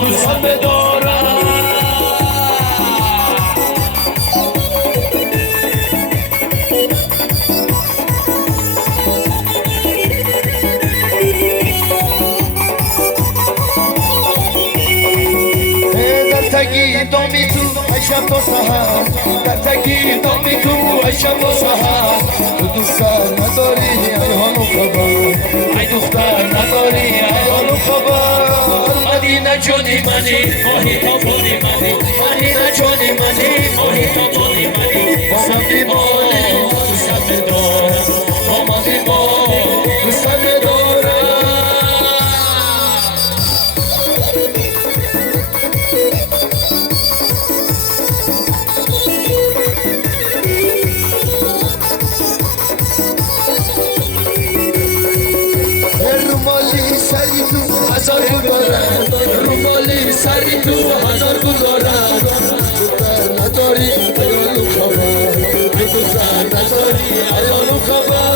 دوستم بدارم. تگی دامی تو شب تا سحر در تگی دامی تو شب تا سحر تو دختر نداری ایهان و خبر ای دختر نداری ایهان و خبر. مدینه جونی منی ماهی تا بودی منی مدینه جونی منی ماهی تا بودی منی باسم دیوانه دوستم بدارم آمدی با دوستم بدارم. رومالی سری تو هزار گذارن رومالی سری تو هزار گذارن. دختر نداری ایهان و خبر ای دختر نداری ایهان و خبر.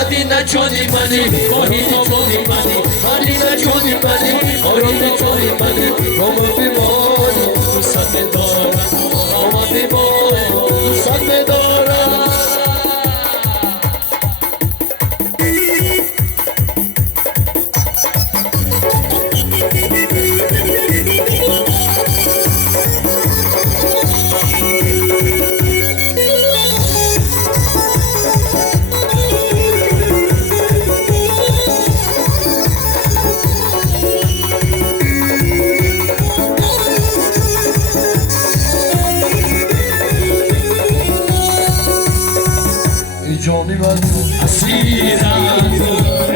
مدینه جونی منی ماهی تا بودی منی مدینه جونی منی ماهی تا بودی منی آمدی بانی دوستم بدارم آمدی با دوستم بدارم. جانی من اسیرم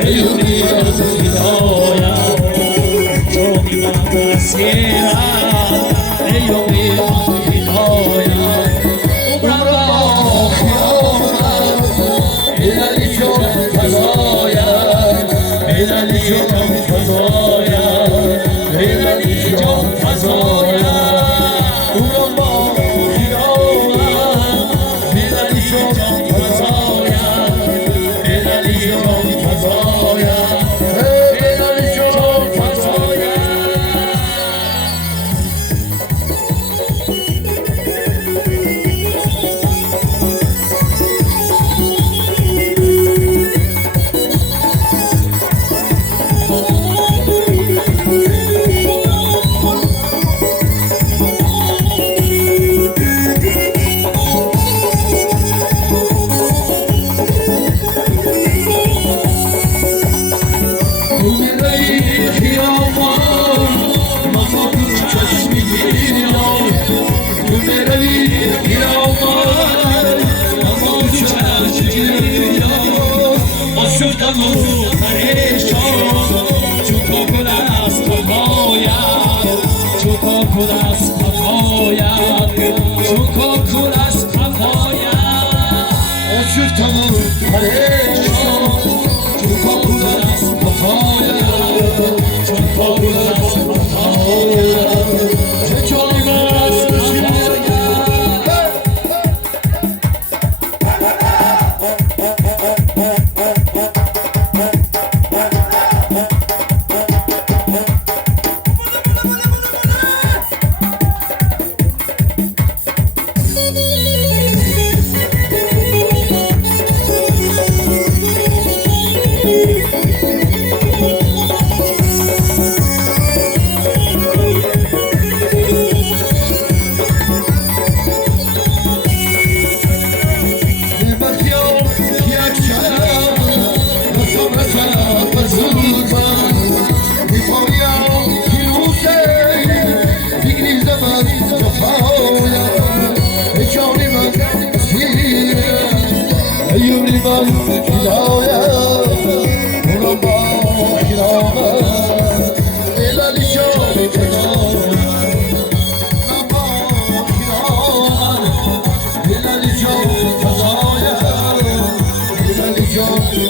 ایونی هدایم جانی من اسیرم ایونی هدایم عمرم را خیامم بیدلی جان فضایم بیدلی جان فضایم بیدلی جان فضایم عمرم را خیامم بیدلی جان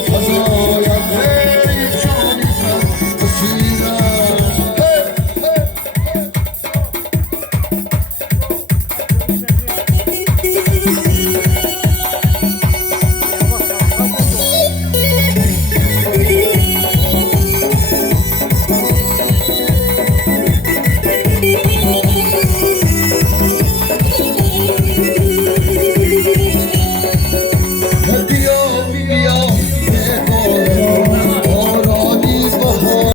فضایا